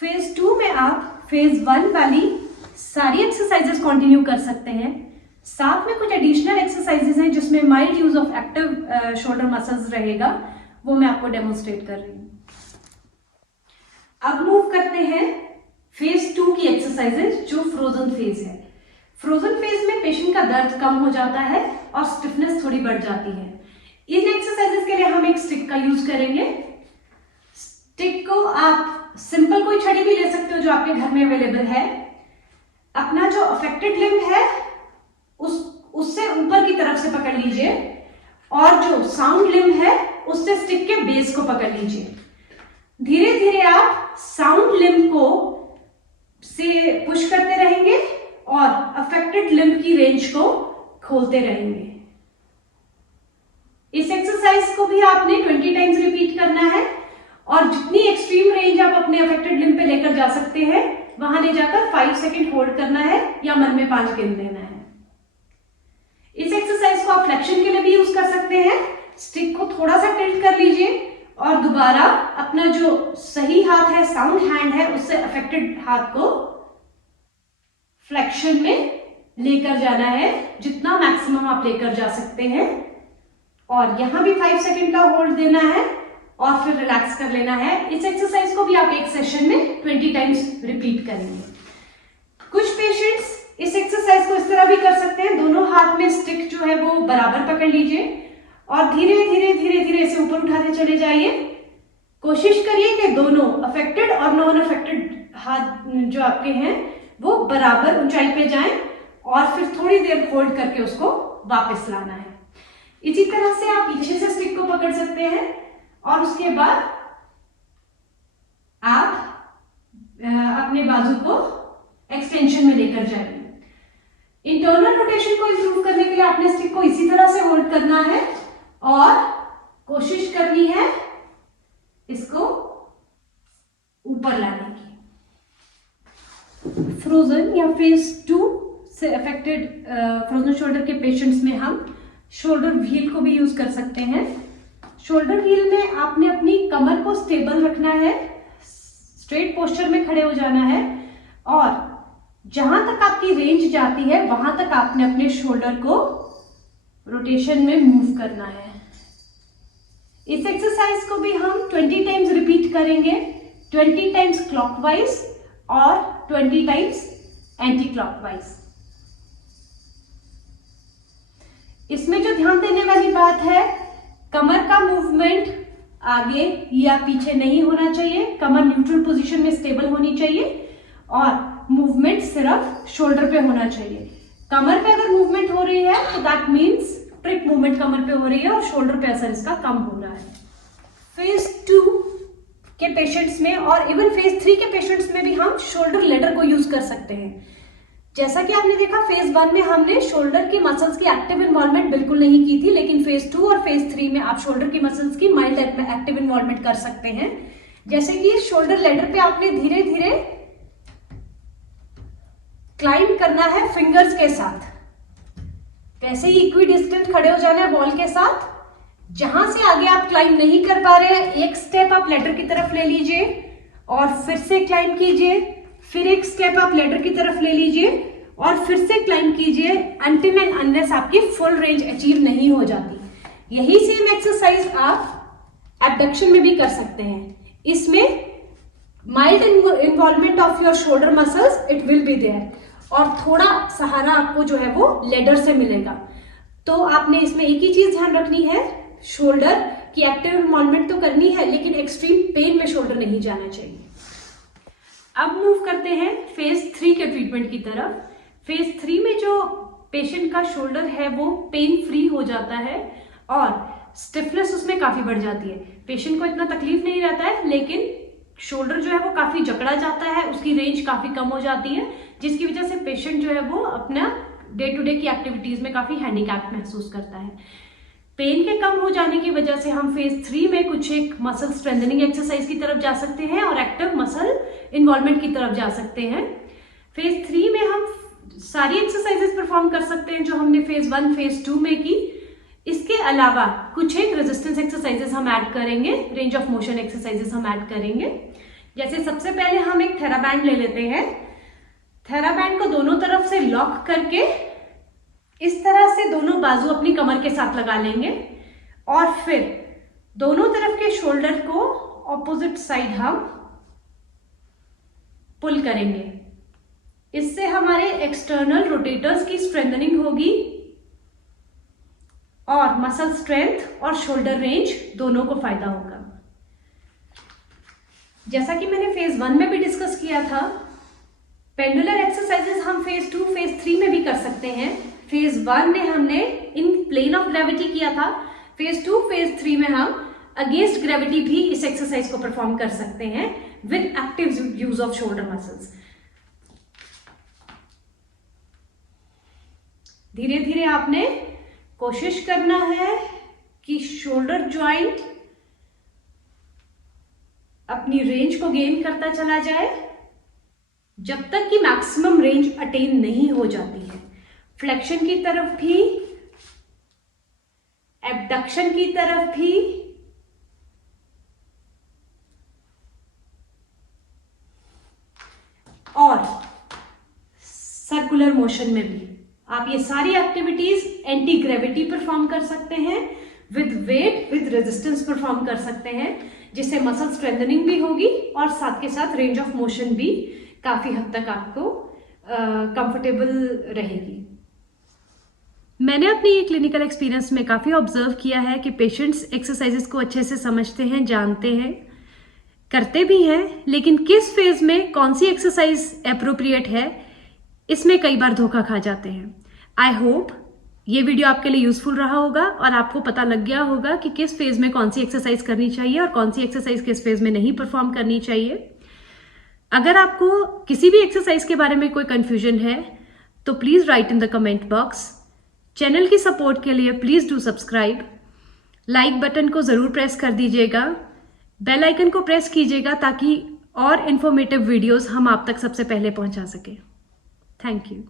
Phase 2 में आप phase 1 वाली सारी एक्सरसाइजेस कंटिन्यू कर सकते हैं। साथ में कुछ एडिशनल एक्सरसाइजेस हैं जिसमें mild use of active shoulder muscles रहेगा, वो मैं आपको डेमोन्स्ट्रेट कर रही हूँ। अब मूव करते हैं फेज 2 की एक्सरसाइजेस जो फ्रोजन फेज है। फ्रोजन फेज में पेशेंट का दर्द कम हो जाता है और स्टिफनेस थोड़ी बढ़ जाती है। इन एक्सरसाइजेस के लिए हम एक स्टिक का यूज करेंगे। स्टिक को आप सिंपल कोई छड़ी भी ले सकते हो जो आपके घर में अवेलेबल है। अपना जो अफेक्टेड लिम्ब है उससे ऊपर की तरफ से पकड़ लीजिए और जो साउंड लिम्ब है उससे स्टिक के बेस को पकड़ लीजिए। धीरे धीरे आप साउंड लिम्ब को से पुश करते रहेंगे और अफेक्टेड लिम्ब की रेंज को खोलते रहेंगे। इस एक्सरसाइज को भी आपने 20 टाइम्स रिपीट करना है और जितनी एक्सट्रीम रेंज आप अपने अफेक्टेड लिम्ब पे लेकर जा सकते हैं वहां ले जाकर 5 सेकेंड होल्ड करना है या मन में 5 गिन लेना है। इस एक्सरसाइज को आप फ्लेक्शन के लिए भी यूज कर सकते हैं। स्टिक को थोड़ा सा टिल्ट कर लीजिए और दोबारा अपना जो सही हाथ है, साउंड हैंड है, उससे अफेक्टेड हाथ को फ्लेक्शन में लेकर जाना है, जितना मैक्सिमम आप लेकर जा सकते हैं। और यहां भी 5 सेकेंड का होल्ड देना है और फिर रिलैक्स कर लेना है। इस एक्सरसाइज को भी आप एक सेशन में 20 टाइम्स रिपीट करेंगे। कुछ पेशेंट्स इस एक्सरसाइज को इस तरह भी कर सकते हैं, दोनों हाथ में स्टिक जो है वो बराबर पकड़ लीजिए और धीरे धीरे धीरे धीरे इसे ऊपर उठाते चले जाइए। कोशिश करिए कि दोनों अफेक्टेड और नॉन अफेक्टेड हाथ जो आपके हैं वो बराबर ऊंचाई पे जाएं और फिर थोड़ी देर होल्ड करके उसको वापस लाना है। इसी तरह से आप पीछे से स्टिक को पकड़ सकते हैं और उसके बाद आप अपने बाजू को एक्सटेंशन में लेकर जाइए। इंटरनल रोटेशन को इंप्रूव करने के लिए आपने स्टिक को इसी तरह से होल्ड करना है और कोशिश करनी है इसको ऊपर लाने की। फ्रोजन या फेज 2 से अफेक्टेड फ्रोजन शोल्डर के पेशेंट्स में हम शोल्डर व्हील को भी यूज कर सकते हैं। शोल्डर व्हील में आपने अपनी कमर को स्टेबल रखना है, स्ट्रेट पोस्चर में खड़े हो जाना है और जहां तक आपकी रेंज जाती है वहां तक आपने अपने शोल्डर को रोटेशन में मूव करना है। इस एक्सरसाइज को भी हम 20 टाइम्स रिपीट करेंगे, 20 टाइम्स क्लॉकवाइज और 20 टाइम्स एंटी क्लॉकवाइज। इसमें जो ध्यान देने वाली बात है, कमर का मूवमेंट आगे या पीछे नहीं होना चाहिए। कमर न्यूट्रल पोजीशन में स्टेबल होनी चाहिए और मूवमेंट सिर्फ शोल्डर पे होना चाहिए। कमर पे अगर मूवमेंट हो रही है तो दैट मीन्स ट्रिक मूवमेंट कमर पे हो रही है और शोल्डर पे असर इसका कम हो रहा है। फेज 2 के पेशेंट्स में और इवन फेज 3 के पेशेंट्स में भी हम शोल्डर लेडर को यूज कर सकते हैं। जैसा कि आपने देखा फेज 1 में हमने शोल्डर की मसल्स की एक्टिव इन्वॉल्वमेंट बिल्कुल नहीं की थी, लेकिन फेज 2 और फेज 3 में आप शोल्डर की मसल्स की माइल्ड एक्टिव इन्वॉल्वमेंट कर सकते हैं। जैसे कि शोल्डर लेडर पे आपने धीरे धीरे क्लाइंब करना है फिंगर्स के साथ, वैसे ही इक्वी डिस्टेंट खड़े हो जाना है बॉल के साथ। जहां से आगे आप क्लाइंब नहीं कर पा रहे हैं, एक स्टेप आप लेडर की तरफ ले लीजिए और फिर से क्लाइंब कीजिए, फिर एक स्टेप आप लेडर की तरफ ले लीजिए और फिर से क्लाइंब कीजिए अनटिल एंड अनलेस आपकी फुल रेंज अचीव नहीं हो जाती। यही सेम एक्सरसाइज आप एबडक्शन में भी कर सकते हैं। इसमें mild involvement of your shoulder muscles it will be there और थोड़ा सहारा आपको जो है वो लेडर से मिलेगा। तो आपने इसमें एक ही चीज ध्यान रखनी है, शोल्डर की एक्टिव इन्वॉल्वमेंट तो करनी है लेकिन एक्सट्रीम पेन में शोल्डर नहीं जाना चाहिए। अब मूव करते हैं फेज 3 के ट्रीटमेंट की तरफ। फेज 3 में जो पेशेंट का शोल्डर है वो पेन फ्री हो जाता है और स्टिफनेस उसमें काफी बढ़ जाती है। पेशेंट को इतना तकलीफ नहीं रहता है लेकिन शोल्डर जो है वो काफी जकड़ा जाता है, उसकी रेंज काफी कम हो जाती है, जिसकी वजह से पेशेंट जो है वो अपना डे टू डे की एक्टिविटीज में काफी हैंडीकैप महसूस करता है। पेन के कम हो जाने की वजह से हम फेज 3 में कुछ एक मसल स्ट्रेंथनिंग एक्सरसाइज की तरफ जा सकते हैं और एक्टिव मसल इन्वॉल्वमेंट की तरफ जा सकते हैं। फेज 3 में हम सारी एक्सरसाइजेस परफॉर्म कर सकते हैं जो हमने फेज 1 फेज 2 में की। इसके अलावा कुछ एक रेजिस्टेंस एक्सरसाइजेस हम ऐड करेंगे, रेंज ऑफ मोशन एक्सरसाइजेस हम ऐड करेंगे। जैसे सबसे पहले हम एक थेराबैंड ले लेते हैं। थेराबैंड को दोनों तरफ से लॉक करके इस तरह से दोनों बाजू अपनी कमर के साथ लगा लेंगे और फिर दोनों तरफ के शोल्डर को ऑपोजिट साइड हम पुल करेंगे। इससे हमारे एक्सटर्नल रोटेटर्स की स्ट्रेंथनिंग होगी और मसल स्ट्रेंथ और शोल्डर रेंज दोनों को फायदा होगा। जैसा कि मैंने फेज 1 में भी डिस्कस किया था, पेंडुलर एक्सरसाइजेस हम फेज 2, फेज 3 में भी कर सकते हैं। फेज 1 में हमने इन प्लेन ऑफ ग्रेविटी किया था। फेज 2, फेज 3 में हम अगेंस्ट ग्रेविटी भी इस एक्सरसाइज को परफॉर्म कर सकते हैं with active use off shoulder muscles. धीरे धीरे आपने कोशिश करना है कि शोल्डर जॉइंट अपनी रेंज को गेन करता चला जाए जब तक कि मैक्सिमम रेंज अटेन नहीं हो जाती है। फ्लेक्शन की तरफ भी, एबडक्शन की तरफ भी और सर्कुलर मोशन में भी आप ये सारी एक्टिविटीज एंटी ग्रेविटी परफॉर्म कर सकते हैं, with weight, with resistance perform कर सकते हैं, जिससे मसल स्ट्रेंथनिंग भी होगी और साथ के साथ रेंज ऑफ मोशन भी काफी हद तक आपको कंफर्टेबल रहेगी। मैंने अपनी ये क्लिनिकल एक्सपीरियंस में काफी ऑब्जर्व किया है कि पेशेंट्स एक्सरसाइजेस को अच्छे से समझते हैं, जानते हैं, करते भी हैं, लेकिन किस फेज में कौन सी एक्सरसाइज एप्रोप्रिएट है इसमें कई बार धोखा खा जाते हैं। आई होप ये वीडियो आपके लिए यूजफुल रहा होगा और आपको पता लग गया होगा कि किस फेज में कौन सी एक्सरसाइज करनी चाहिए और कौन सी एक्सरसाइज किस फेज में नहीं परफॉर्म करनी चाहिए। अगर आपको किसी भी एक्सरसाइज के बारे में कोई कंफ्यूजन है तो please right in the comment box. Channel की सपोर्ट के लिए please do subscribe. Like button को जरूर प्रेस कर दीजिएगा, बेल आइकन को प्रेस कीजिएगा ताकि और इंफॉर्मेटिव वीडियोस हम आप तक सबसे पहले पहुंचा सके। Thank you.